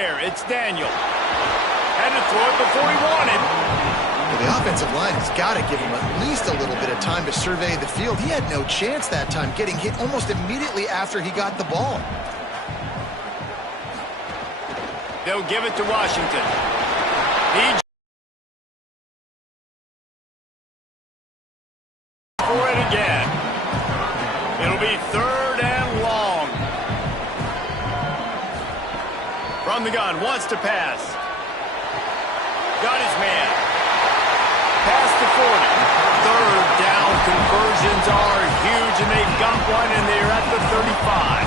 It's Daniel. Had to throw it before he wanted. Well, the offensive line has got to give him at least a little bit of time to survey the field. He had no chance that time, getting hit almost immediately after he got the ball. They'll give it to Washington. For it again. It'll be 3rd and long. From the gun, wants to pass. Got his man. Pass to 40. 3rd down conversions are huge, and they've got one, and they're at the 35.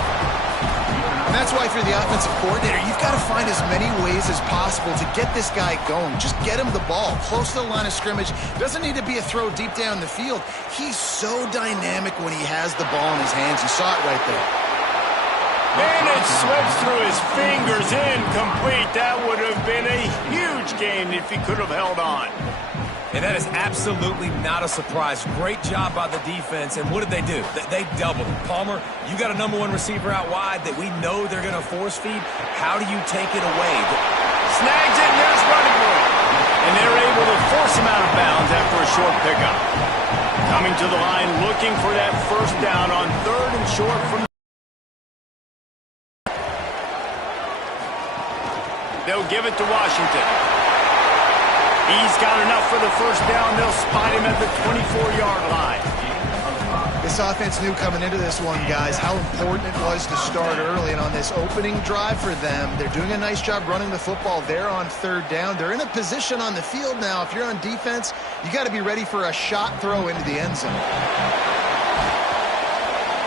And that's why if you're the offensive coordinator, you've got to find as many ways as possible to get this guy going. Just get him the ball close to the line of scrimmage. Doesn't need to be a throw deep down the field. He's so dynamic when he has the ball in his hands. You saw it right there. And it slips through his fingers, incomplete. That would have been a huge gain if he could have held on. And that is absolutely not a surprise. Great job by the defense. And what did they do? They doubled it. Palmer, you got a #1 receiver out wide that we know they're going to force feed. How do you take it away? Snags it, and there's running room. And they're able to force him out of bounds after a short pickup. Coming to the line, looking for that 1st down on 3rd and short from. They'll give it to Washington. He's got enough for the 1st down. They'll spot him at the 24-yard line. This offense knew coming into this one, guys, how important it was to start early. And on this opening drive for them, they're doing a nice job running the football there on 3rd down. They're in a position on the field now. If you're on defense, you got to be ready for a shot throw into the end zone.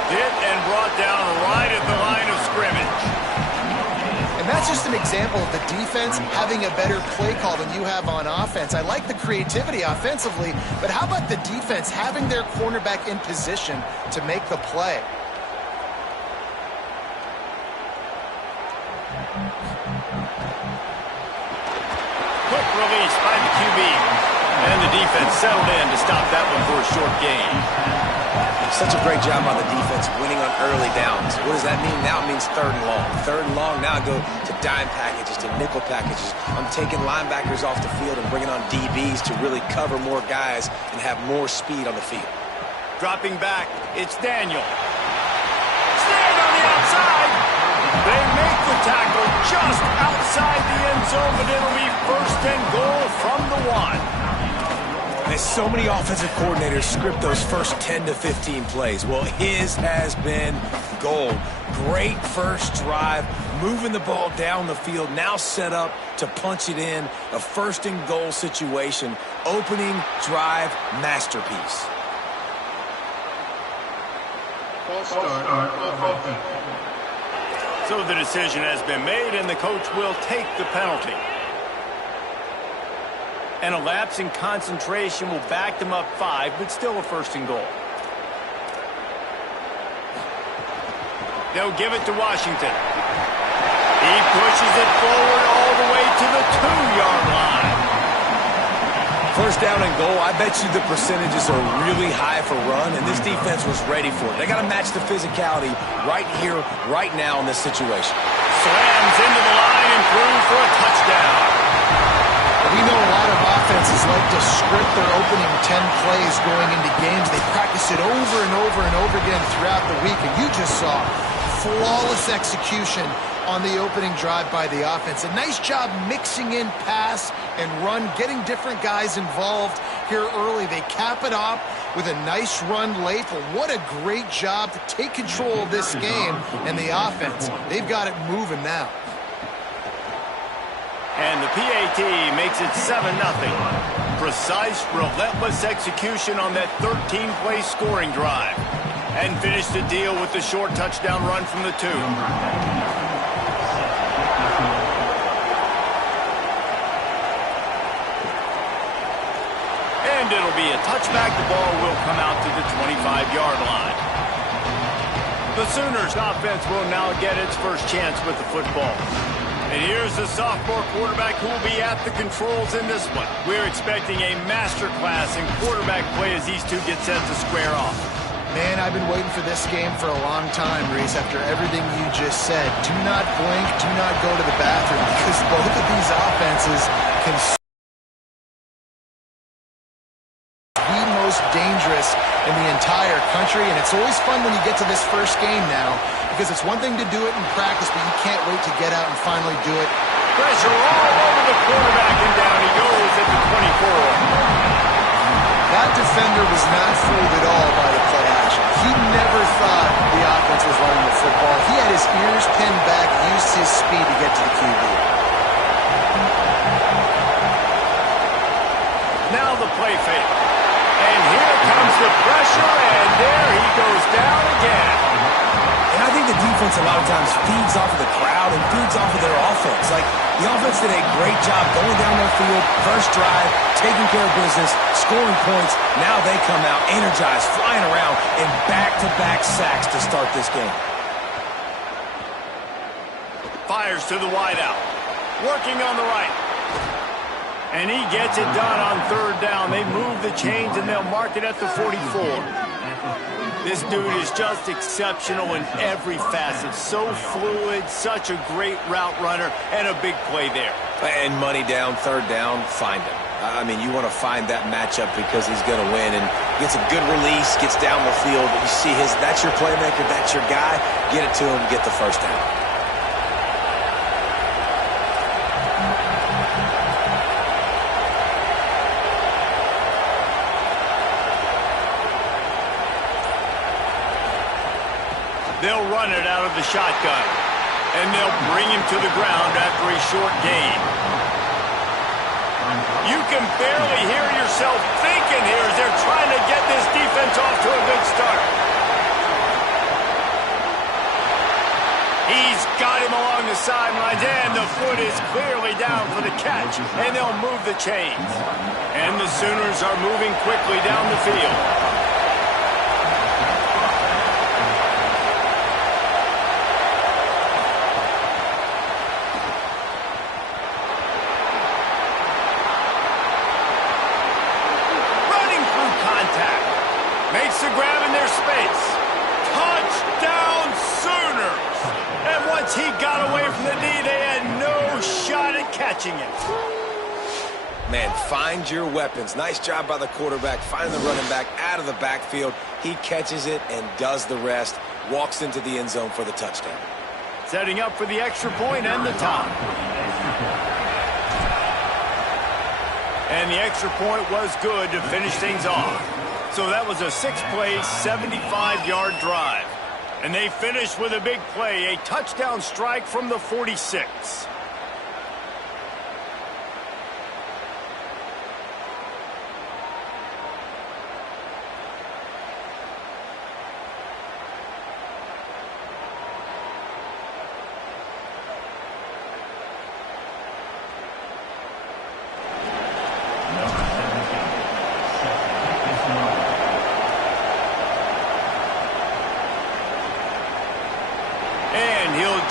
Hit and brought down right at the line of scrimmage. And that's just an example of the defense having a better play call than you have on offense. I like the creativity offensively, but how about the defense having their cornerback in position to make the play? Quick release by the QB. And the defense settled in to stop that one for a short gain. Such a great job by the defense winning on early downs. What does that mean? Now it means 3rd and long. 3rd and long, now I go to dime packages, to nickel packages. I'm taking linebackers off the field and bringing on DBs to really cover more guys and have more speed on the field. Dropping back, it's Daniel. Stand on the outside. They make the tackle just outside the end zone, but it'll be 1st and goal from the 1. As so many offensive coordinators script those first 10 to 15 plays. Well, his has been gold. Great first drive, moving the ball down the field, now set up to punch it in. A 1st and goal situation. Opening drive masterpiece. So the decision has been made, and the coach will take the penalty. And a lapse in concentration will back them up 5, but still a 1st and goal. They'll give it to Washington. He pushes it forward all the way to the 2-yard line. 1st down and goal, I bet you the percentages are really high for run, and this defense was ready for it. They got to match the physicality right here, right now in this situation. Slams into the line and through for a touchdown. We know a lot of offenses like to script their opening 10 plays going into games. They practice it over and over and over again throughout the week, and you just saw flawless execution on the opening drive by the offense. A nice job mixing in pass and run, getting different guys involved here early. They cap it off with a nice run late, but what a great job to take control of this game and the offense. They've got it moving now. And the PAT makes it 7-0. Precise, relentless execution on that 13-play scoring drive. And finish the deal with the short touchdown run from the 2. And it'll be a touchback. The ball will come out to the 25-yard line. The Sooners offense will now get its first chance with the football. And here's the sophomore quarterback who will be at the controls in this one. We're expecting a masterclass in quarterback play as these two get set to square off. Man, I've been waiting for this game for a long time, Reese, after everything you just said. Do not blink, do not go to the bathroom, because both of these offenses can be most dangerous in the entire country, and it's always fun when you get to this first game now, because it's one thing to do it in practice, but you can't wait to get out and finally do it. Pressure all over the quarterback, and down he goes at the 24. That defender was not fooled at all by the play action. He never thought the offense was running the football. He had his ears pinned back, used his speed to get to the QB. Now the play fake. And here comes the pressure, and there he goes down again. And I think the defense a lot of times feeds off of the crowd and feeds off of their offense. Like, the offense did a great job going down their field, first drive, taking care of business, scoring points. Now they come out energized, flying around, and back-to-back sacks to start this game. Fires to the wideout. Working on the right. And he gets it done on third down. They move the chains, and they'll mark it at the 44. This dude is just exceptional in every facet. So fluid, such a great route runner, and a big play there. And money down, third down, find him. I mean, you want to find that matchup because he's going to win, and gets a good release, gets down the field. You see that's your playmaker, that's your guy. Get it to him, get the first down. They'll run it out of the shotgun, and they'll bring him to the ground after a short gain. You can barely hear yourself thinking here as they're trying to get this defense off to a good start. He's got him along the sidelines, and the foot is clearly down for the catch, and they'll move the chains. And the Sooners are moving quickly down the field. Makes the grab in their space. Touchdown, Sooners! And once he got away from the knee, they had no shot at catching it. Man, find your weapons. Nice job by the quarterback, finding the running back out of the backfield. He catches it and does the rest. Walks into the end zone for the touchdown. Setting up for the extra point and the tie. And the extra point was good to finish things off. So that was a 6-play, 75-yard drive. And they finished with a big play, a touchdown strike from the 46.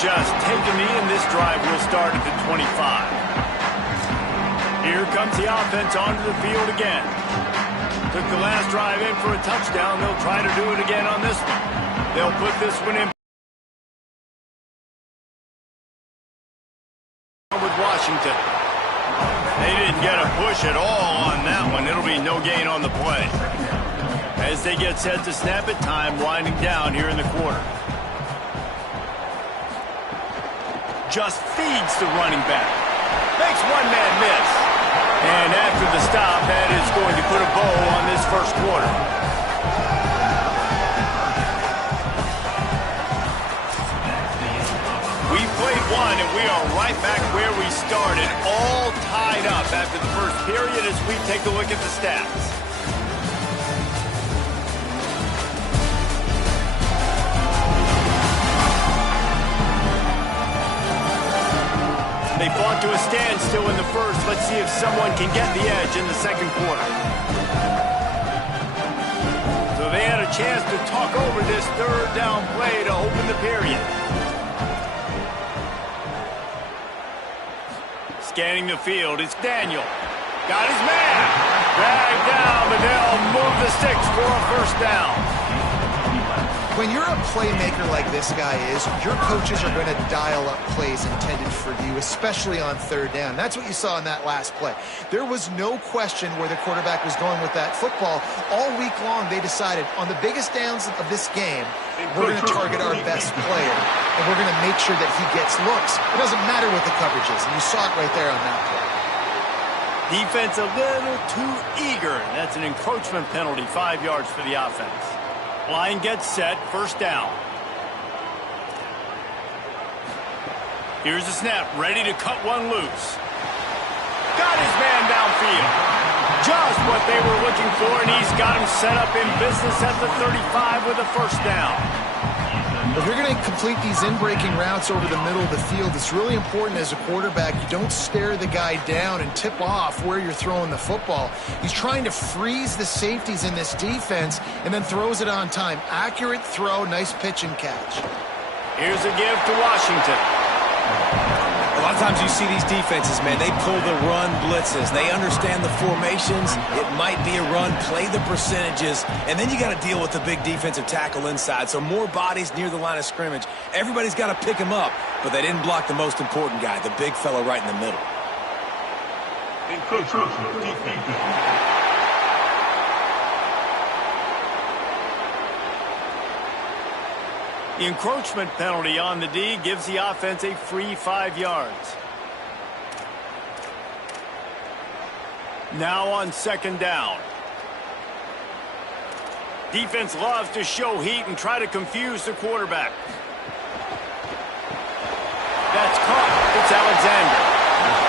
Just take a knee, and this drive will start at the 25. Here comes the offense onto the field again. Took the last drive in for a touchdown. They'll try to do it again on this one. They'll put this one in with Washington. They didn't get a push at all on that one. It'll be no gain on the play. As they get set to snap it, time winding down here in the quarter. Just feeds the running back. Makes one man miss. And after the stop, that is going to put a bow on this first quarter. We played one, and we are right back where we started, all tied up after the first period as we take a look at the stats. They fought to a standstill in the first. Let's see if someone can get the edge in the second quarter. So they had a chance to talk over this third down play to open the period. Scanning the field, it's Daniel. Got his man. Dragged down, but they'll move the sticks for a first down. When you're a playmaker like this guy is, your coaches are going to dial up plays intended for you, especially on third down. That's what you saw in that last play. There was no question where the quarterback was going with that football. All week long, they decided on the biggest downs of this game, we're going to target our best player, and we're going to make sure that he gets looks. It doesn't matter what the coverage is, and you saw it right there on that play. Defense a little too eager. That's an encroachment penalty, 5 yards for the offense. Line gets set, first down. Here's the snap, ready to cut one loose. Got his man downfield. Just what they were looking for, and he's got him set up in business at the 35 with a first down. If you're going to complete these in-breaking routes over the middle of the field, it's really important as a quarterback you don't stare the guy down and tip off where you're throwing the football. He's trying to freeze the safeties in this defense and then throws it on time. Accurate throw, nice pitch and catch. Here's a give to Washington. A lot of times you see these defenses, man, they pull the run blitzes. They understand the formations. It might be a run, play the percentages, and then you got to deal with the big defensive tackle inside. So more bodies near the line of scrimmage. Everybody's got to pick him up, but they didn't block the most important guy, the big fella right in the middle. The encroachment penalty on the D gives the offense a free 5 yards. Now on second down. Defense loves to show heat and try to confuse the quarterback. That's caught. It's Alexander.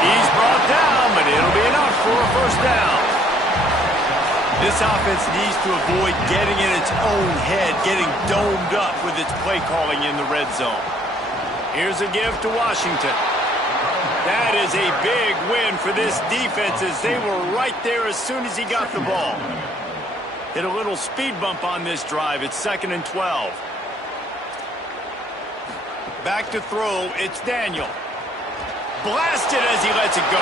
He's brought down, but it'll be enough for a first down. This offense needs to avoid getting in its own head, getting domed up with its play calling in the red zone. Here's a give to Washington. That is a big win for this defense as they were right there as soon as he got the ball. Hit a little speed bump on this drive. It's 2nd and 12. Back to throw. It's Daniel. Blasted as he lets it go.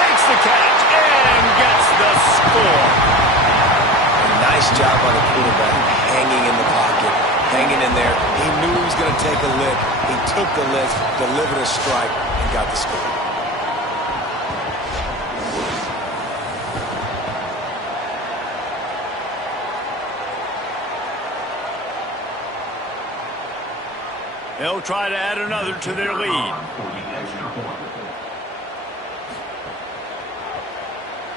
Makes the catch and gets the score. A nice job by the quarterback, hanging in the pocket, hanging in there. He knew he was going to take a lick. He took the lick, delivered a strike, and got the score. They'll try to add another to their lead.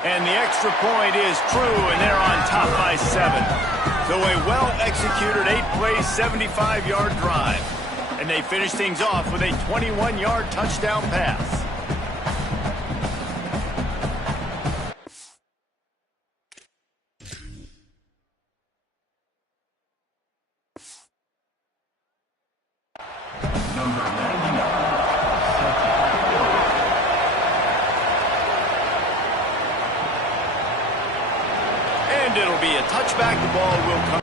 And the extra point is true, and they're on top by 7. So a well-executed 8-play, 75-yard drive. And they finish things off with a 21-yard touchdown pass. And it'll be a touchback. The ball will come.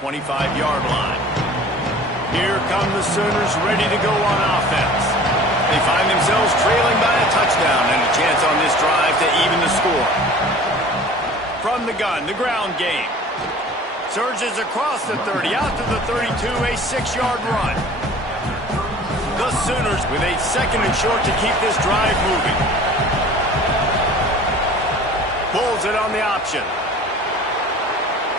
.25-yard line. Here come the Sooners ready to go on offense. They find themselves trailing by a touchdown and a chance on this drive to even the score. From the gun, the ground game. Surges across the 30, out to the 32, a 6-yard run. The Sooners with a 2nd and short to keep this drive moving. Pulls it on the option.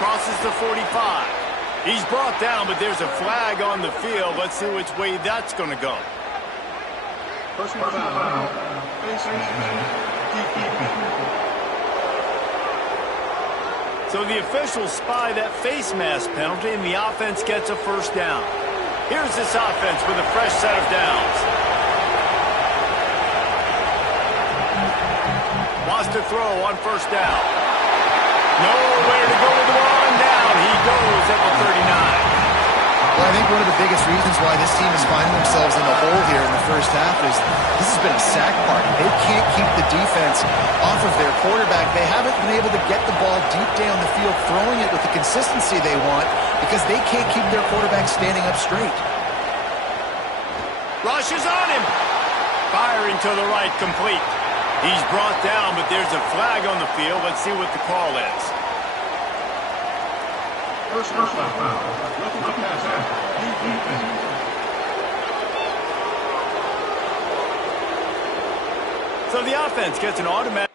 Crosses the 45. He's brought down, but there's a flag on the field. Let's see which way that's going to go. So the officials spy that face mask penalty, and the offense gets a first down. Here's this offense with a fresh set of downs. Wants to throw on first down. Nowhere to go with the ball and down. He goes at the 39. Well, I think one of the biggest reasons why this team is finding themselves in the hole here in the first half is this has been a sack party. They can't keep the defense off of their quarterback. They haven't been able to get the ball deep down the field, throwing it with the consistency they want because they can't keep their quarterback standing up straight. Rush is on him. Firing to the right, complete. He's brought down, but there's a flag on the field. Let's see what the call is. First foul. Looking to pass out. So the offense gets an automatic.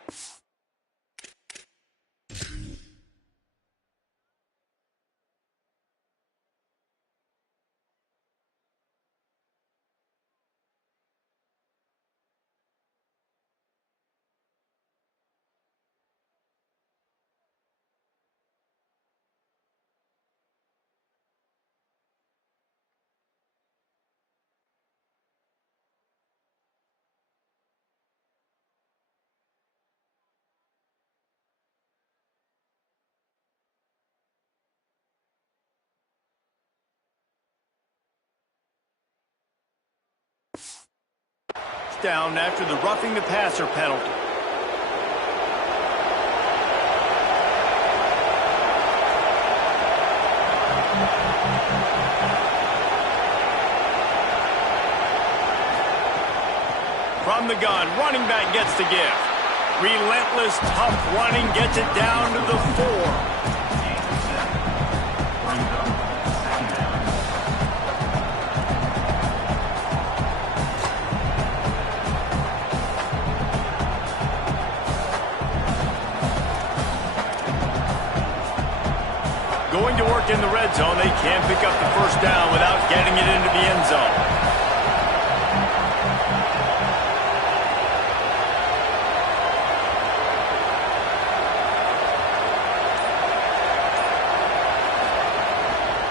Down after the roughing the passer penalty. From the gun, running back gets the give. Relentless, tough running gets it down to the 4. Going to work in the red zone. They can't pick up the first down without getting it into the end zone.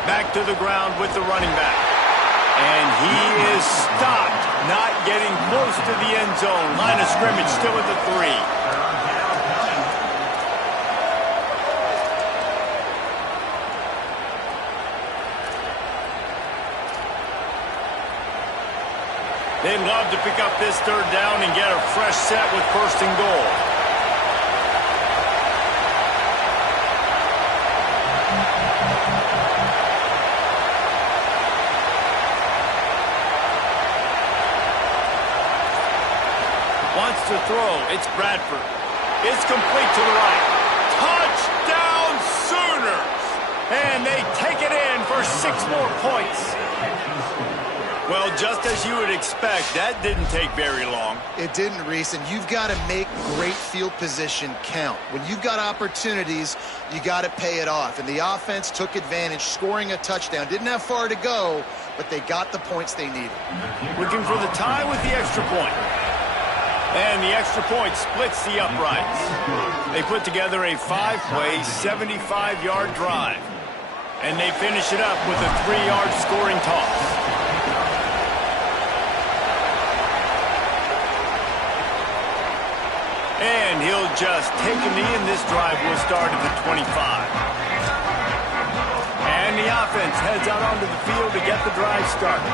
Back to the ground with the running back. And he is stopped, not getting close to the end zone. Line of scrimmage still at the 3. They'd love to pick up this third down and get a fresh set with first and goal. Wants to throw. It's Bradford. It's complete to the right. Touchdown Sooners! And they take it in for 6 more points. Well, just as you would expect, that didn't take very long. It didn't, Reese, and you've got to make great field position count. When you've got opportunities, you got to pay it off. And the offense took advantage, scoring a touchdown. Didn't have far to go, but they got the points they needed. Looking for the tie with the extra point. And the extra point splits the uprights. They put together a 5-play, 75-yard drive. And they finish it up with a 3-yard scoring toss. And he'll just take a knee, and this drive will start at the 25. And the offense heads out onto the field to get the drive started.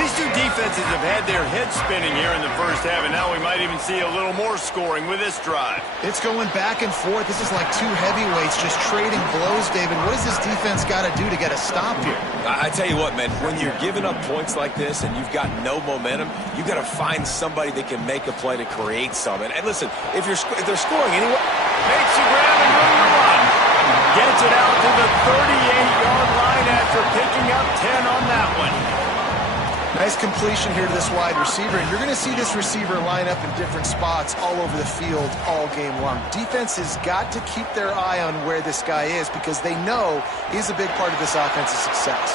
These two defenses have had their heads spinning here in the first half, and now we might even see a little more scoring with this drive. It's going back and forth. This is like two heavyweights just trading blows, David. What does this defense got to do to get a stop here? I tell you what, man, when you're giving up points like this and you've got no momentum, you got to find somebody that can make a play to create something. And listen, if they're scoring anyway, makes a grab and room to run. Gets it out to the 38-yard line after picking up 10 on that one. Nice completion here to this wide receiver, and you're going to see this receiver line up in different spots all over the field all game long. Defense has got to keep their eye on where this guy is because they know he's a big part of this offense's success.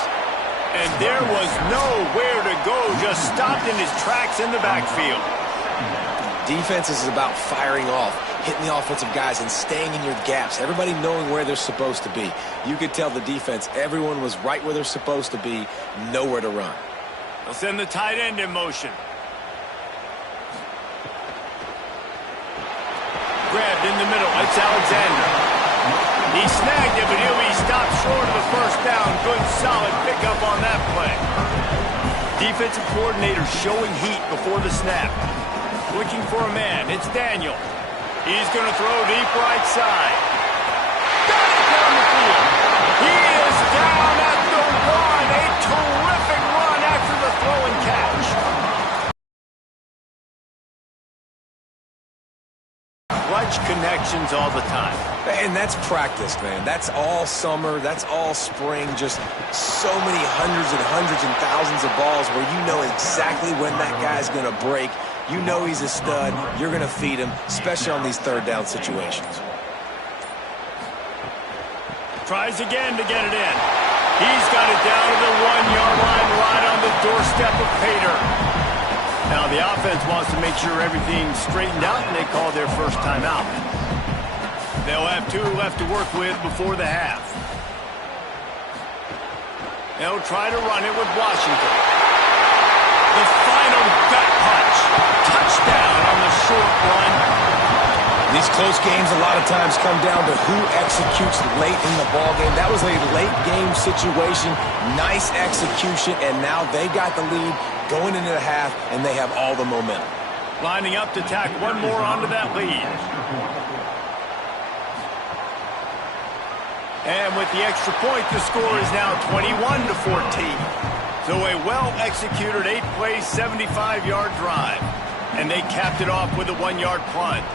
And there was nowhere to go, just stopped in his tracks in the backfield. Defense is about firing off, hitting the offensive guys and staying in your gaps. Everybody knowing where they're supposed to be. You could tell the defense, everyone was right where they're supposed to be, nowhere to run. They'll send the tight end in motion. Grabbed in the middle. It's Alexander. He snagged it, but he'll be stopped short of the first down. Good, solid pickup on that play. Defensive coordinator showing heat before the snap. Looking for a man. It's Daniel. He's going to throw deep right side. Got it down the field. He is down at the one. A terrific run after the throw and catch. Clutch connections all the time. And that's practice, man. That's all summer. That's all spring. Just so many hundreds and thousands of balls where you know exactly when that guy's going to break. You know he's a stud. You're going to feed him, especially on these third down situations. Tries again to get it in. He's got it down to the 1-yard line right on the doorstep of Pater. Now the offense wants to make sure everything's straightened out, and they call their first timeout. They'll have 2 left to work with before the half. They'll try to run it with Washington. The final gut punch. Touchdown on the short run. These close games a lot of times come down to who executes late in the ballgame. That was a late game situation. Nice execution, and now they got the lead going into the half, and they have all the momentum. Lining up to tack one more onto that lead. And with the extra point, the score is now 21-14. So a well-executed 8-play, 75-yard drive. And they capped it off with a 1-yard plunge.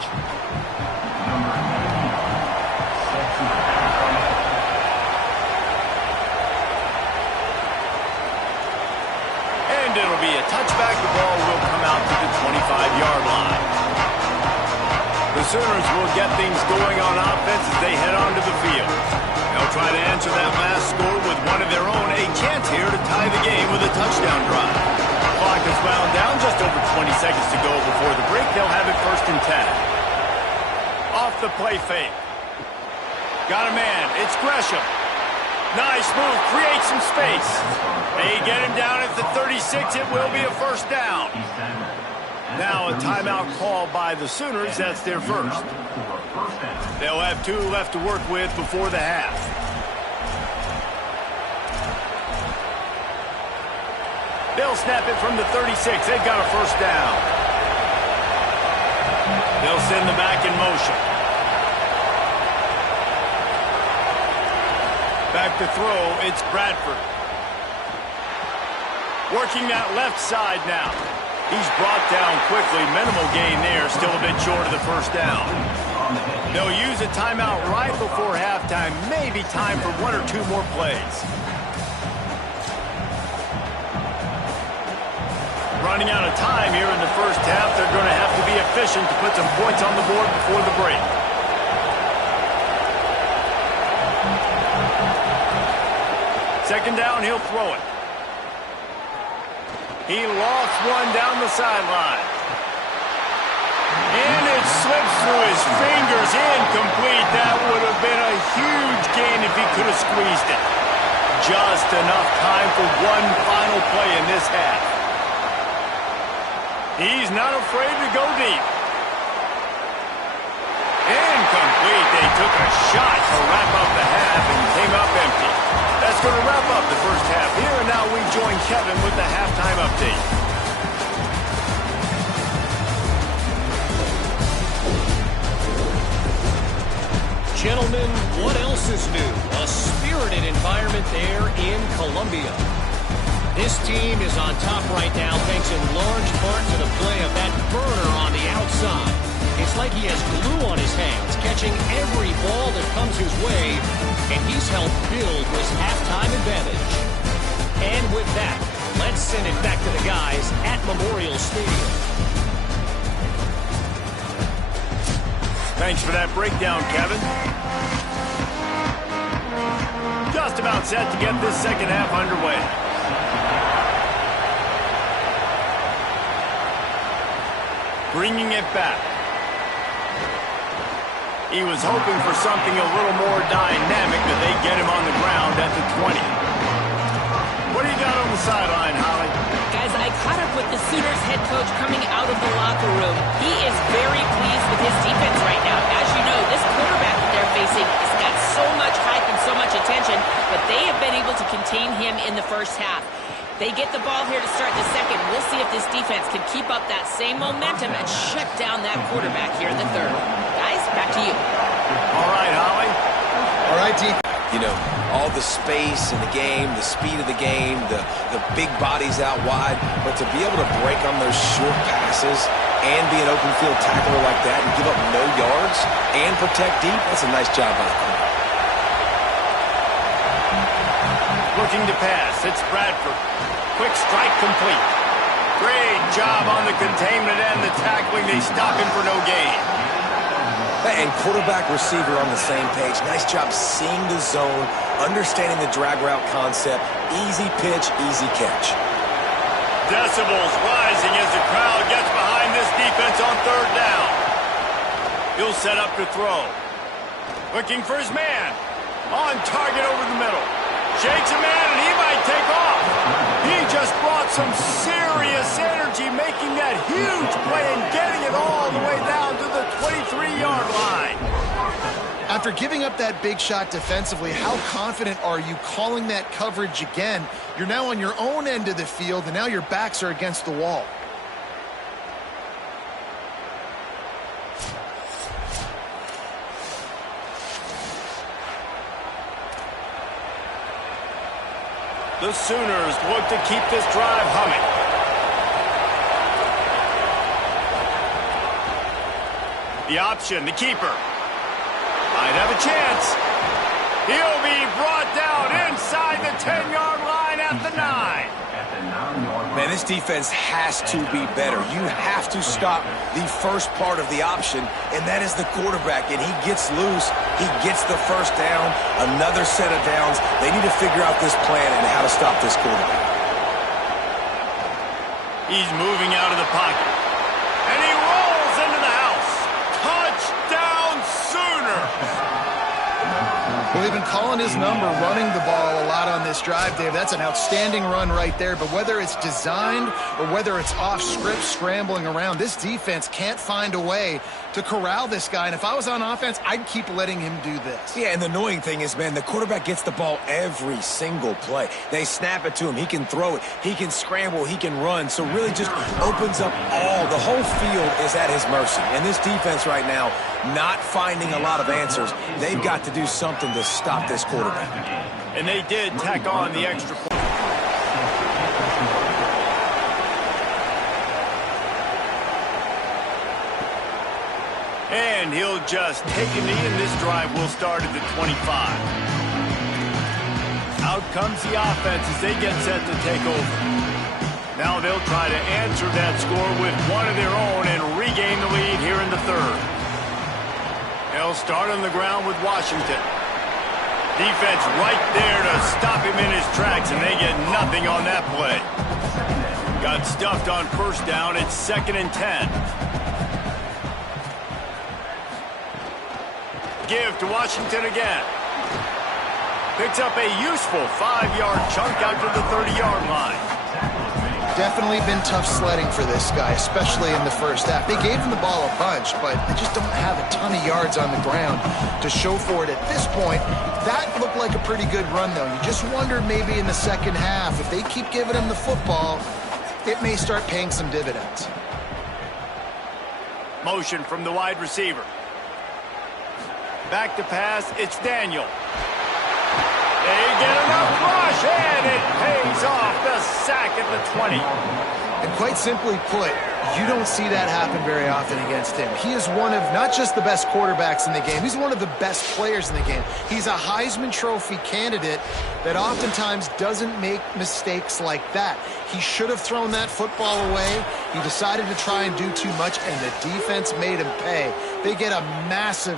And it'll be a touchback. The ball will come out to the 25-yard line. The Sooners will get things going on offense as they head onto the field. They'll try to answer that last score with one of their own. A chance here to tie the game with a touchdown drive. Clock is wound down, just over 20 seconds to go before the break. They'll have it 1st and 10. Off the play fake. Got a man. It's Gresham. Nice move. Create some space. They get him down at the 36. It will be a 1st down. Now a timeout call by the Sooners. That's their first. They'll have 2 left to work with before the half. They'll snap it from the 36. They've got a 1st down. They'll send the back in motion. Back to throw, it's Bradford. Working that left side now. He's brought down quickly. Minimal gain there. Still a bit short of the 1st down. They'll use a timeout right before halftime. Maybe time for 1 or 2 more plays. Running out of time here in the first half. They're going to have to be efficient to put some points on the board before the break. Second down, he'll throw it. He lost one down the sideline. And it slips through his fingers. Incomplete. That would have been a huge gain if he could have squeezed it. Just enough time for one final play in this half. He's not afraid to go deep. Incomplete. They took a shot to wrap up the half and came up empty. That's going to wrap up the first half here, and now we join Kevin with the halftime update. Gentlemen, what else is new? A spirited environment there in Columbia. This team is on top right now thanks in large part to the play of that burner on the outside. It's like he has glue on his hands, catching every ball that comes his way, and he's helped build this halftime advantage. And with that, let's send it back to the guys at Memorial Stadium. Thanks for that breakdown, Kevin. Just about set to get this second half underway. bringing it back. He was hoping for something a little more dynamic, but they get him on the ground at the 20. What do you got on the sideline, Holly? Guys, I caught up with the Sooners head coach coming out of the locker room. He is very pleased with his defense right now. As you know, this quarterback that they're facing has got so much hype and so much attention, but they have been able to contain him in the first half. They get the ball here to start the second. We'll see if this defense can keep up that same momentum and shut down that quarterback here in the third. Guys, back to you. All right, Holly. All right, defense. You know, all the space in the game, the speed of the game, the big bodies out wide, but to be able to break on those short passes and be an open field tackler like that and give up no yards and protect deep, that's a nice job by the corner. Looking to pass. It's Bradford. Quick strike complete. Great job on the containment and the tackling. They stop him for no gain. And quarterback receiver on the same page. Nice job seeing the zone, understanding the drag route concept. Easy pitch, easy catch. Decibels rising as the crowd gets behind this defense on third down. He'll set up to throw. Looking for his man. On target over the middle. Shakes a man and he might take off. He just brought some serious energy making that huge play and getting it all the way down to the 23-yard line. After giving up that big shot defensively, how confident are you calling that coverage again? You're now on your own end of the field, and now your backs are against the wall. The Sooners look to keep this drive humming. The option, the keeper. Might have a chance. He'll be brought down inside the 10-yard line at the 9. Man, this defense has to be better. You have to stop the first part of the option, and that is the quarterback. And he gets loose. He gets the first down, another set of downs. They need to figure out this plan and how to stop this quarterback. He's moving out of the pocket. And he rolls into the house. Touchdown, Sooner! Well, they've been calling his number, running the ball a lot on this drive, Dave. That's an outstanding run right there. But whether it's designed or whether it's off script, scrambling around, this defense can't find a way to corral this guy. And if I was on offense, I'd keep letting him do this. Yeah, and the annoying thing is, man, the quarterback gets the ball every single play. They snap it to him. He can throw it. He can scramble. He can run. So really just opens up the whole field is at his mercy. And this defense right now, not finding a lot of answers. They've got to do something to stop this quarterback. And they did tack on the extra point. And he'll just take a knee, and this drive will start at the 25. Out comes the offense as they get set to take over. Now they'll try to answer that score with one of their own and regain the lead here in the third. They'll start on the ground with Washington. Defense right there to stop him in his tracks, and they get nothing on that play. Got stuffed on first down. It's 2nd and 10. Give to Washington again. Picks up a useful 5-yard chunk out to the 30-yard line. Definitely been tough sledding for this guy, especially in the first half. They gave him the ball a bunch, but they just don't have a ton of yards on the ground to show for it at this point. That looked like a pretty good run, though. You just wonder maybe in the second half, if they keep giving him the football, it may start paying some dividends. Motion from the wide receiver. Back to pass, it's Daniel. They get enough rush, and it pays off the sack at the 20. And quite simply put, you don't see that happen very often against him. He is one of not just the best quarterbacks in the game, he's one of the best players in the game. He's a Heisman Trophy candidate that oftentimes doesn't make mistakes like that. He should have thrown that football away. He decided to try and do too much, and the defense made him pay. They get a massive,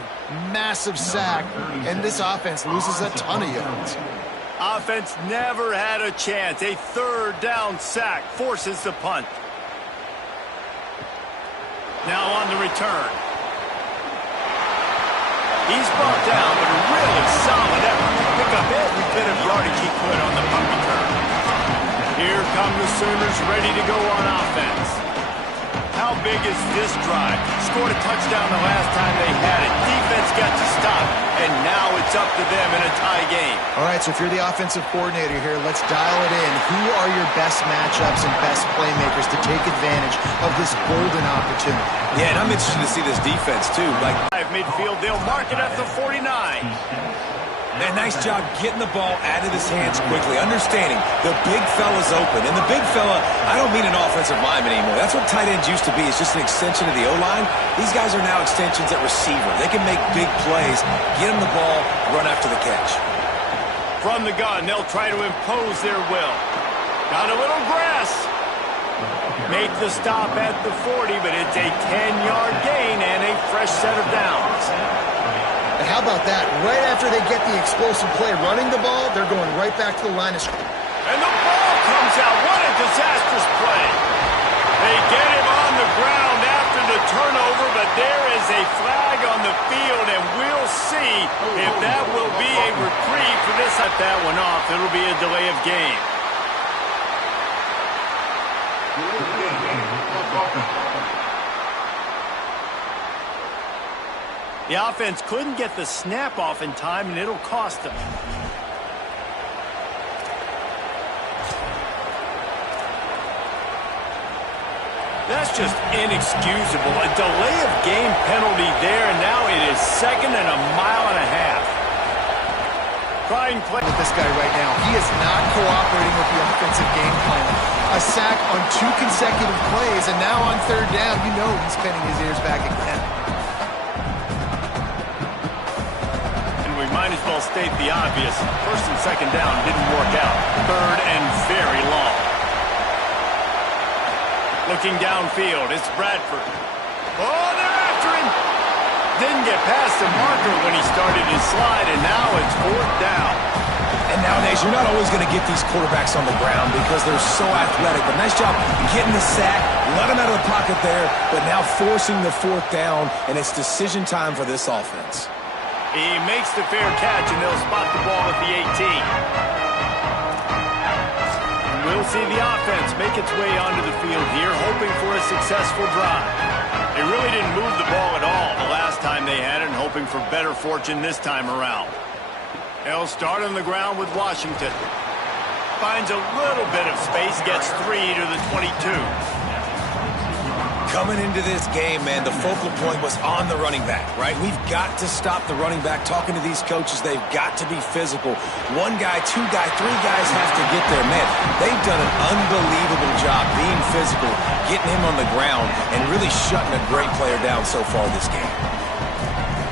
massive sack, and this offense loses a ton of yards. Offense never had a chance. A 3rd down sack forces the punt. Now on the return. He's brought down, but a really solid effort to pick up every bit of yardage he could on the punt return. Here come the Sooners ready to go on offense. How big is this drive? Scored a touchdown the last time they had it. Defense got to stop, and now it's up to them in a tie game. All right, so if you're the offensive coordinator here, let's dial it in. Who are your best matchups and best playmakers to take advantage of this golden opportunity? Yeah, and I'm interested to see this defense, too. Like Midfield, they'll mark it at the 49. Man, nice job getting the ball out of his hands quickly, understanding the big fella's open. And the big fella, I don't mean an offensive lineman anymore. That's what tight ends used to be. It's just an extension of the O-line. These guys are now extensions at receiver. They can make big plays, get him the ball, run after the catch. From the gun, they'll try to impose their will. Got a little grass. Make the stop at the 40, but it's a 10-yard gain and a fresh set of downs. And how about that? Right after they get the explosive play running the ball, they're going right back to the line of scrimmage. And the ball comes out. What a disastrous play. They get him on the ground after the turnover, but there is a flag on the field, and we'll see if that will be a reprieve for this. At that one off, it'll be a delay of game. The offense couldn't get the snap off in time, and it'll cost them. That's just inexcusable. A delay of game penalty there, and now it is 2nd and a mile and a half. Trying play with this guy right now. He is not cooperating with the offensive game plan. A sack on 2 consecutive plays, and now on 3rd down, you know he's pinning his ears back again. We might as well state the obvious. 1st and 2nd down didn't work out. 3rd and very long. Looking downfield, it's Bradford. Oh, they're after him. Didn't get past the marker when he started his slide, and now it's 4th down. And nowadays, you're not always going to get these quarterbacks on the ground because they're so athletic. But nice job getting the sack, let him out of the pocket there, but now forcing the 4th down, and it's decision time for this offense. He makes the fair catch, and they'll spot the ball at the 18. We'll see the offense make its way onto the field here, hoping for a successful drive. They really didn't move the ball at all the last time they had it, and hoping for better fortune this time around. They'll start on the ground with Washington. Finds a little bit of space, gets 3 to the 22. Coming into this game, man, the focal point was on the running back, right? We've got to stop the running back. Talking to these coaches, they've got to be physical. 1 guy, 2 guy, 3 guys have to get there. Man, they've done an unbelievable job being physical, getting him on the ground, and really shutting a great player down so far this game.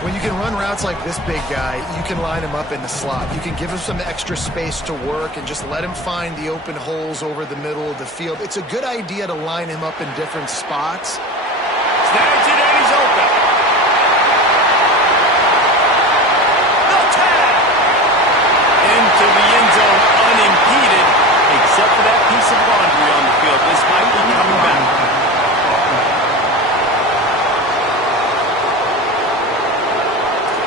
When you can run routes like this big guy, you can line him up in the slot. You can give him some extra space to work and just let him find the open holes over the middle of the field. It's a good idea to line him up in different spots. Snags it, and he's open. The tag! Into the end zone unimpeded, except for that piece of laundry on the field. This might be coming back.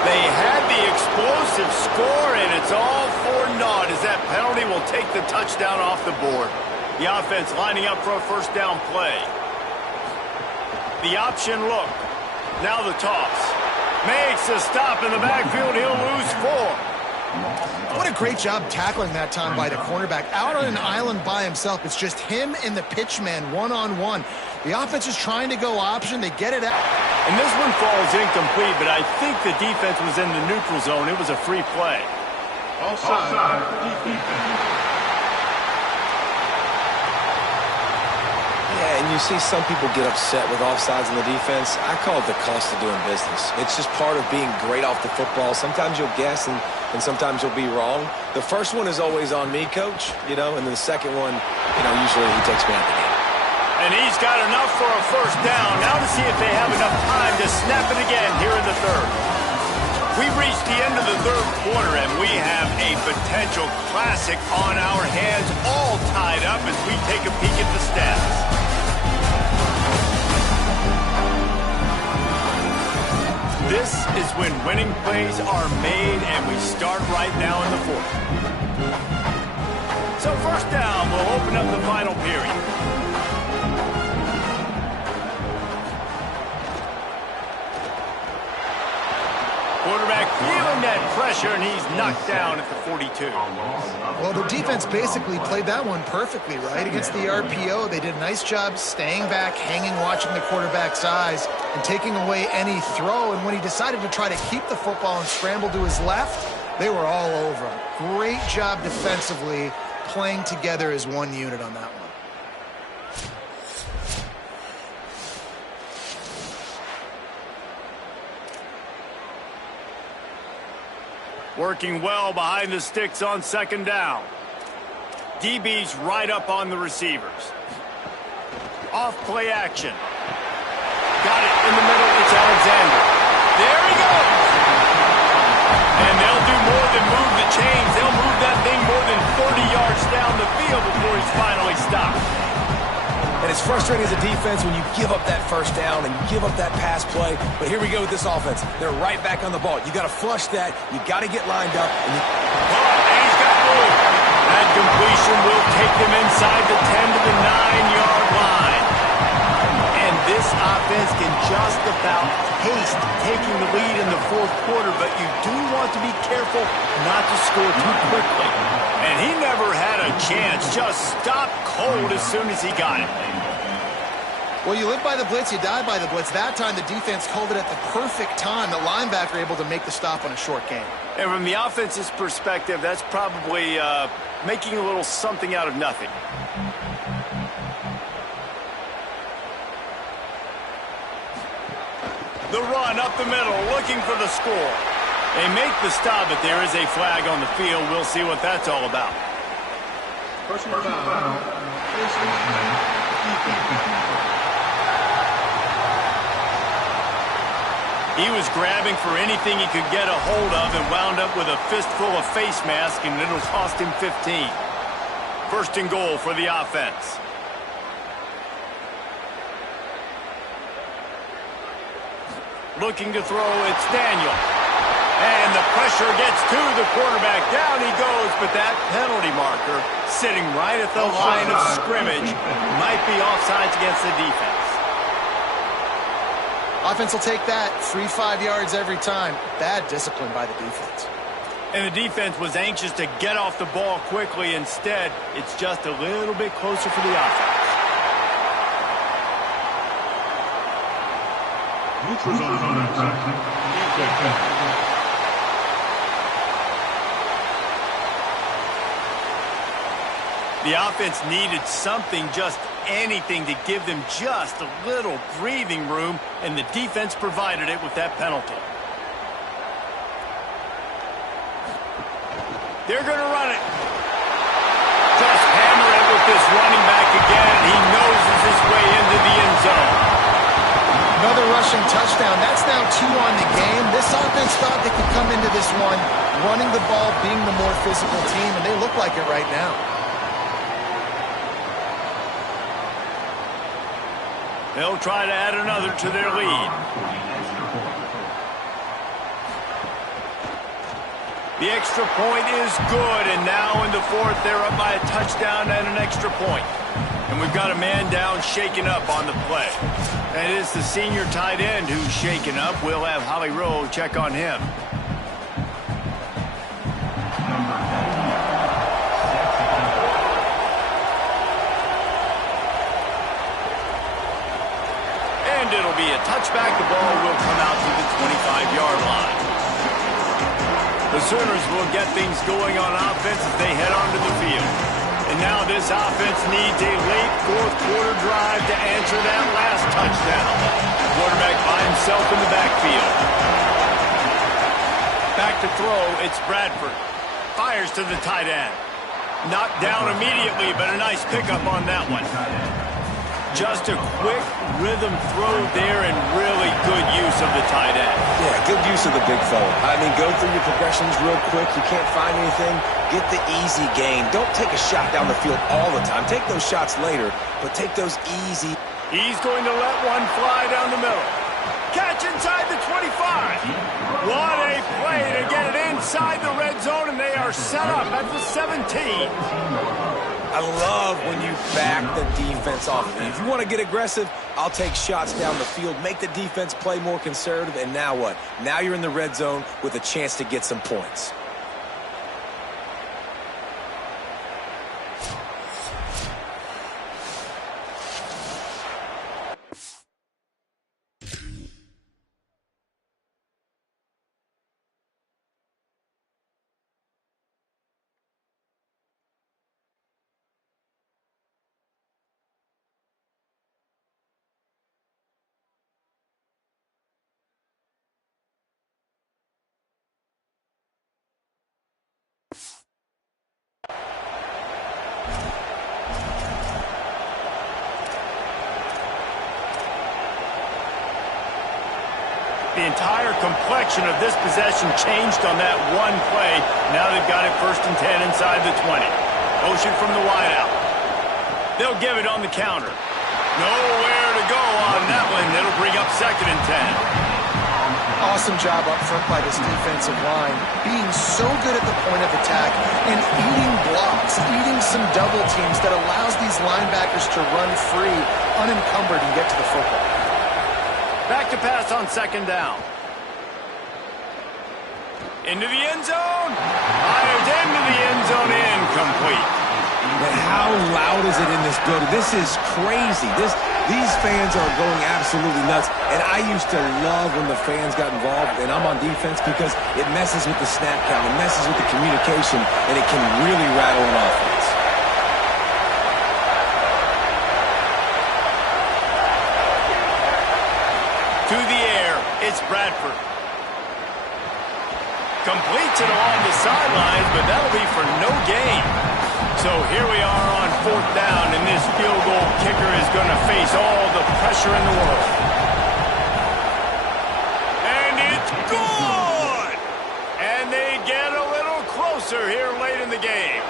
They had the explosive score, and it's all for naught as that penalty will take the touchdown off the board. The offense lining up for a 1st down play. The option look. Now the toss. Makes a stop in the backfield. He'll lose 4. What a great job tackling that time by the cornerback. Out on an island by himself. It's just him and the pitchman one-on-one. The offense is trying to go option. They get it out. And this one falls incomplete, but I think the defense was in the neutral zone. It was a free play. Offside. Yeah, and you see some people get upset with offsides in the defense. I call it the cost of doing business. It's just part of being great off the football. Sometimes you'll guess, and sometimes you'll be wrong. The first one is always on me, Coach, and then the second one, usually he takes me out of the game. And he's got enough for a 1st down. Now to see if they have enough time to snap it again here in the 3rd. We've reached the end of the 3rd quarter, and we have a potential classic on our hands, all tied up as we take a peek at the stats. This is when winning plays are made, and we start right now in the fourth. So first down, we'll open up the final period. Quarterback feeling that pressure, and he's knocked down at the 42. Well, the defense basically played that one perfectly, right? Against the RPO, they did a nice job staying back, hanging, watching the quarterback's eyes, and taking away any throw. And when he decided to try to keep the football and scramble to his left, they were all over him. Great job defensively, playing together as one unit on that one. Working well behind the sticks on second down. DB's right up on the receivers. Off play action. Got it in the middle. It's Alexander. There he goes. And they'll do more than move the chains. They'll move that thing more than 30 yards down the field before he's finally stopped. And it's frustrating as a defense when you give up that first down and you give up that pass play. But here we go with this offense. They're right back on the ball. You got to flush that. You got to get lined up. And he's got room. That completion will take them inside the 10 to the 9-yard line. And this offense can just about taste taking the lead in the fourth quarter, but you do want to be careful not to score too quickly. And he never had a chance. Just stopped cold as soon as he got it. Well, you live by the blitz, you die by the blitz. That time, the defense called it at the perfect time. The linebacker able to make the stop on a short game. And from the offense's perspective, that's probably making a little something out of nothing. The run up the middle, looking for the score. They make the stop, but there is a flag on the field. We'll see what that's all about. Personal foul. He was grabbing for anything he could get a hold of and wound up with a fistful of face mask, and it'll cost him 15. First and goal for the offense. Looking to throw, it's Daniel. And the pressure gets to the quarterback. Down he goes, but that penalty marker sitting right at the line of scrimmage might be offsides against the defense. Offense will take that. Free 5 yards every time. Bad discipline by the defense. And the defense was anxious to get off the ball quickly. Instead, it's just a little bit closer for the offense. Neutrals on that. The offense needed something, just anything, to give them just a little breathing room, and the defense provided it with that penalty. They're going to run it. Just hammer it with this running back again. He noses his way into the end zone. Another rushing touchdown. That's now 2 on the game. This offense thought they could come into this one running the ball, being the more physical team, and they look like it right now. They'll try to add another to their lead. The extra point is good, and now in the fourth, they're up by a touchdown and an extra point. And we've got a man down shaken up on the play. That is the senior tight end who's shaken up. We'll have Holly Rowe check on him. And it'll be a touchback. The ball will come out to the 25-yard line. The Sooners will get things going on offense as they head onto the field. And now this offense needs a late fourth-quarter drive to answer that last touchdown. Quarterback by himself in the backfield. Back to throw, it's Bradford. Fires to the tight end. Knocked down immediately, but a nice pickup on that one. Just a quick rhythm throw there and really good use of the tight end. Yeah, good use of the big fella. I mean, go through your progressions real quick. You can't find anything. Get the easy gain. Don't take a shot down the field all the time. Take those shots later, but take those easy. He's going to let one fly down the middle. Catch inside the 25. What a play to get it inside the red zone, and they are set up at the 17. I love when you back the defense off. If you want to get aggressive, I'll take shots down the field, make the defense play more conservative, and now what? Now you're in the red zone with a chance to get some points. The entire complexion of this possession changed on that one play. Now they've got it 1st and 10 inside the 20. Motion from the wideout. They'll give it on the counter. Nowhere to go on that one. It'll bring up 2nd and 10. Awesome job up front by this defensive line, being so good at the point of attack and eating blocks, eating some double teams that allows these linebackers to run free, unencumbered, and get to the football. Back to pass on 2nd down. Into the end zone. Fired into the end zone, incomplete. But how loud is it in this building? This is crazy. These fans are going absolutely nuts. And I used to love when the fans got involved, and I'm on defense, because it messes with the snap count, it messes with the communication, and it can really rattle an offense. To the air, it's Bradford. Completes it along the sidelines, but that'll be for no gain. So here we are on 4th down, and this field goal kicker is going to face all the pressure in the world. And it's good! And they get a little closer here late in the game.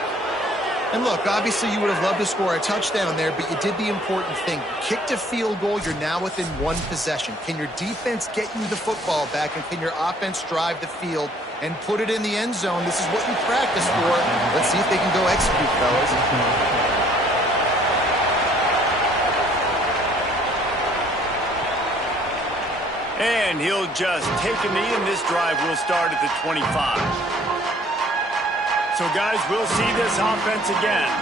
And look, obviously you would have loved to score a touchdown there, but you did the important thing. Kicked a field goal, you're now within one possession. Can your defense get you the football back, and can your offense drive the field and put it in the end zone? This is what you practice for. Let's see if they can go execute, fellas. And he'll just take a knee, and this drive will start at the 25. So, guys, we'll see this offense again.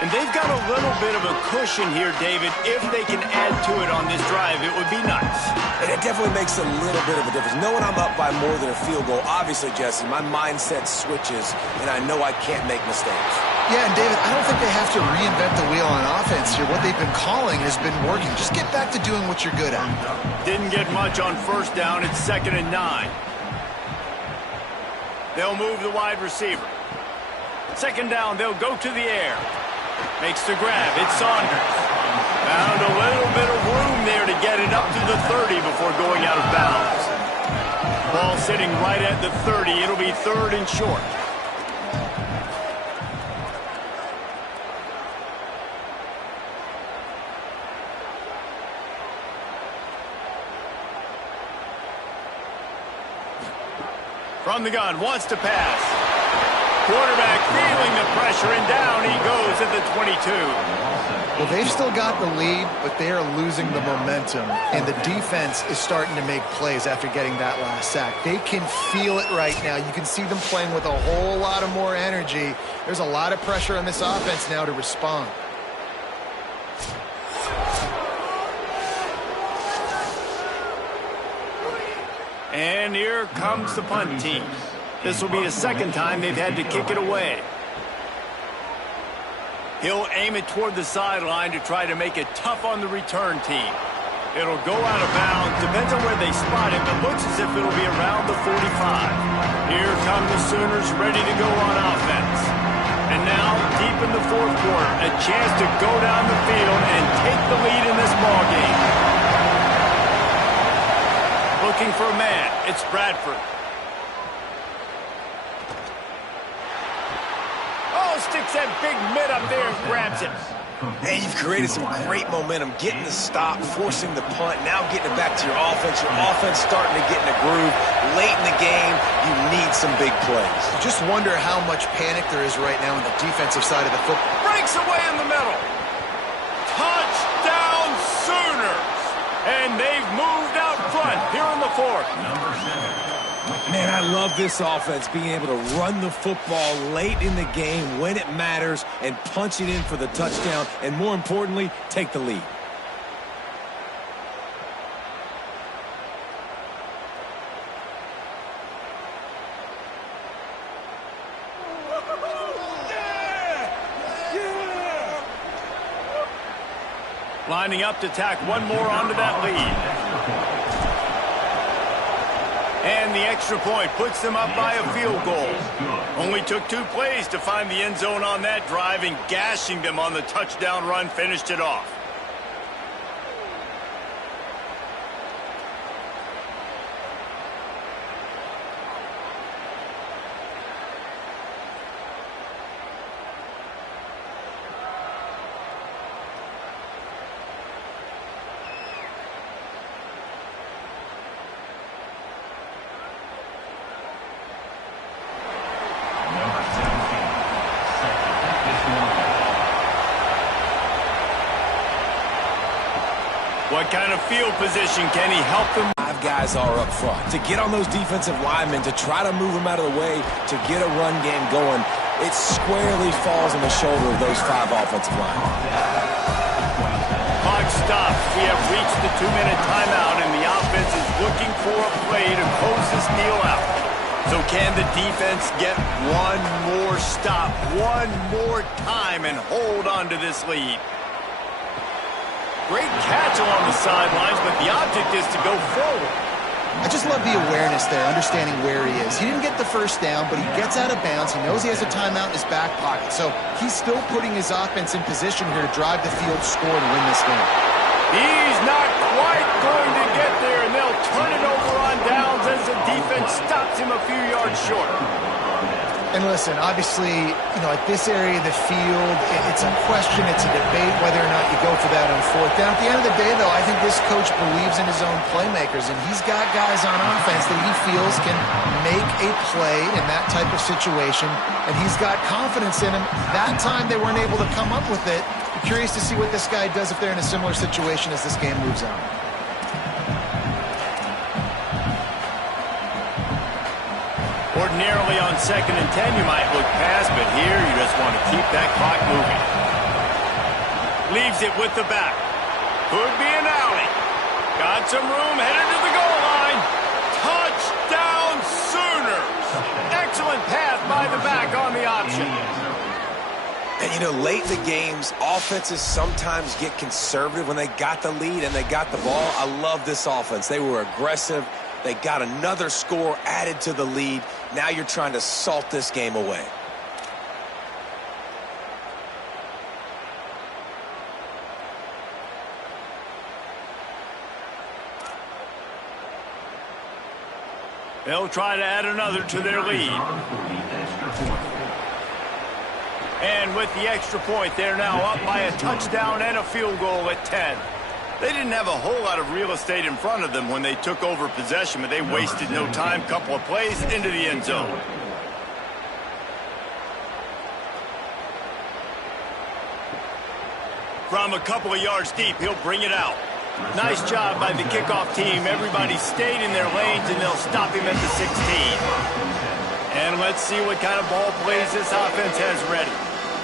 And they've got a little bit of a cushion here, David. If they can add to it on this drive, it would be nice. And it definitely makes a little bit of a difference. Knowing I'm up by more than a field goal, obviously, Jesse, my mindset switches, and I know I can't make mistakes. Yeah, and David, I don't think they have to reinvent the wheel on offense here. What they've been calling has been working. Just get back to doing what you're good at. Didn't get much on 1st down. It's 2nd and 9. They'll move the wide receiver. 2nd down, they'll go to the air. Makes the grab. It's Saunders. Found a little bit of room there to get it up to the 30 before going out of bounds. Ball sitting right at the 30. It'll be 3rd and short. From the gun, wants to pass. Quarterback feeling the pressure, and down he goes at the 22. Well, they've still got the lead, but they are losing the momentum, and the defense is starting to make plays after getting that last sack. They can feel it right now. You can see them playing with a whole lot of more energy. There's a lot of pressure on this offense now to respond. And here comes the punt team. This will be the 2nd time they've had to kick it away. He'll aim it toward the sideline to try to make it tough on the return team. It'll go out of bounds. Depends on where they spot it, but looks as if it'll be around the 45. Here come the Sooners ready to go on offense. And now, deep in the 4th quarter, a chance to go down the field and take the lead in this ballgame. Looking for a man. It's Bradford. Oh, sticks that big mid up there and grabs it. And you've created some great momentum, getting the stop, forcing the punt, now getting it back to your offense. Your offense starting to get in a groove. Late in the game, you need some big plays. You just wonder how much panic there is right now on the defensive side of the football. Breaks away in the middle. Touchdown Sooners! And they've moved out front here in the fourth. Number 7. Man, I love this offense being able to run the football late in the game when it matters and punch it in for the touchdown and, more importantly, take the lead. Lining up to tack one more onto that lead. And the extra point puts them up by a field goal. Only took 2 plays to find the end zone on that drive, and gashing them on the touchdown run finished it off. What kind of field position can he help them? 5 guys are up front. To get on those defensive linemen, to try to move them out of the way, to get a run game going, it squarely falls on the shoulder of those 5 offensive linemen. Clock stops. We have reached the 2-minute timeout, and the offense is looking for a play to close this deal out. So can the defense get one more stop, one more time, and hold on to this lead? Great catch along the sidelines, but the object is to go forward. I just love the awareness there, understanding where he is. He didn't get the first down, but he gets out of bounds. He knows he has a timeout in his back pocket. So he's still putting his offense in position here to drive the field, score, and win this game. He's not quite going to get there, and they'll turn it over on downs as the defense stops him a few yards short. And listen, obviously, at this area of the field, it's a question, it's a debate whether or not you go for that on 4th down. At the end of the day, though, I think this coach believes in his own playmakers, and he's got guys on offense that he feels can make a play in that type of situation, and he's got confidence in him. That time they weren't able to come up with it. I'm curious to see what this guy does if they're in a similar situation as this game moves on. Ordinarily on 2nd and 10, you might look past, but here you just want to keep that clock moving. Leaves it with the back. Could be an alley. Got some room, headed to the goal line. Touchdown Sooners! Excellent pass by the back on the option. And, late in the games, offenses sometimes get conservative when they got the lead and they got the ball. I love this offense. They were aggressive. They got another score added to the lead. Now you're trying to salt this game away. They'll try to add another to their lead. And with the extra point, they're now up by a touchdown and a field goal at 10. They didn't have a whole lot of real estate in front of them when they took over possession, but they wasted no time. Couple of plays into the end zone. From a couple of yards deep, he'll bring it out. Nice job by the kickoff team. Everybody stayed in their lanes, and they'll stop him at the 16. And let's see what kind of ball plays this offense has ready.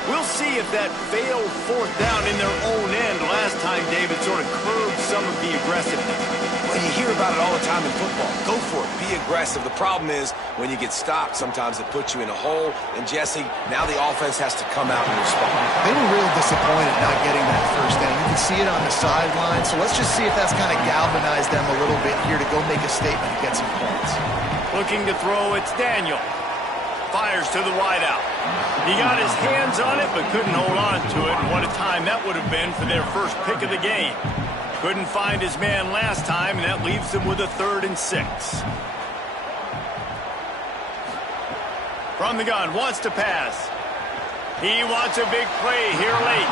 We'll see if that failed 4th down in their own end last time, David, sort of curbed some of the aggressiveness. Well, you hear about it all the time in football. Go for it. Be aggressive. The problem is when you get stopped, sometimes it puts you in a hole. And, Jesse, now the offense has to come out and respond. They were real disappointed not getting that first down. You can see it on the sideline. So let's just see if that's kind of galvanized them a little bit here to go make a statement and get some points. Looking to throw, it's Daniel. Fires to the wideout. He got his hands on it, but couldn't hold on to it. And what a time that would have been for their first pick of the game. Couldn't find his man last time, and that leaves them with a 3rd and 6. From the gun, wants to pass. He wants a big play here late.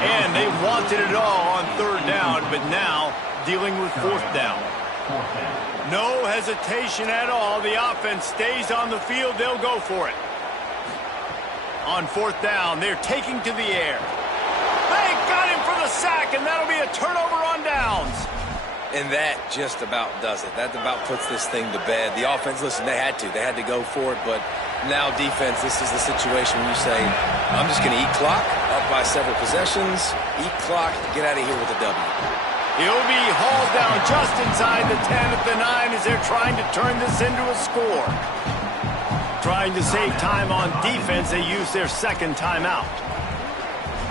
And they wanted it all on third down, but now dealing with fourth down. No hesitation at all. The offense stays on the field. They'll go for it. On fourth down, they're taking to the air. They got him for the sack, and that'll be a turnover on downs. And that just about does it. That about puts this thing to bed. The offense, listen, they had to go for it, but now defense, this is the situation when you say, I'm just going to eat clock, up by several possessions, eat clock, get out of here with a W. He'll be hauled down just inside the 10 at the 9 as they're trying to turn this into a score. Trying to save time on defense, they use their second timeout.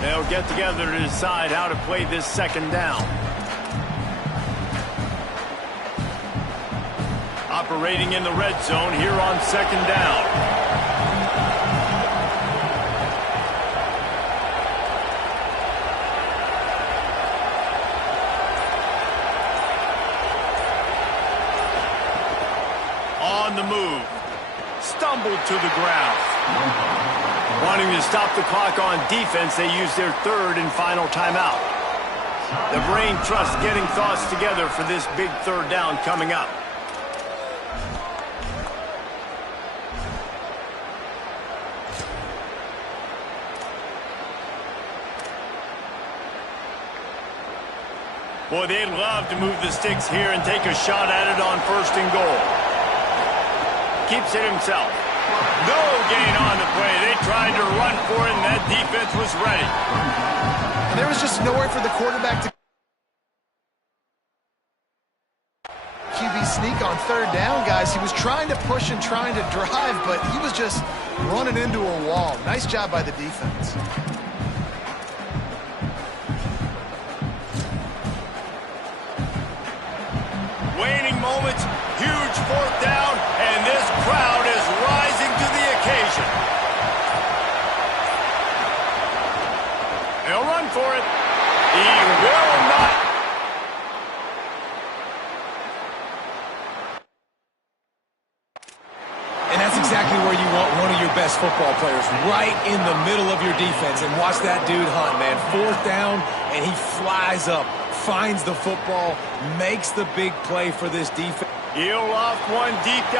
They'll get together to decide how to play this second down. Operating in the red zone here on second down. On the move. Stumbled to the ground. Wanting to stop the clock on defense, they use their third and final timeout. The brain trust getting thoughts together for this big third down coming up. Boy, they'd love to move the sticks here and take a shot at it on first and goal. Keeps it himself. No gain on the play. They tried to run for it, and that defense was ready. And there was just nowhere for the quarterback to QB sneak on third down, guys. He was trying to push and trying to drive, but he was just running into a wall. Nice job by the defense. Waning moments, huge fourth down, and this crowd is rising to the occasion. He'll run for it. He will not. And that's exactly where you want one of your best football players, right in the middle of your defense. And watch that dude hunt, man. Fourth down, and he flies up, finds the football, makes the big play for this defense. He'll off one deep down.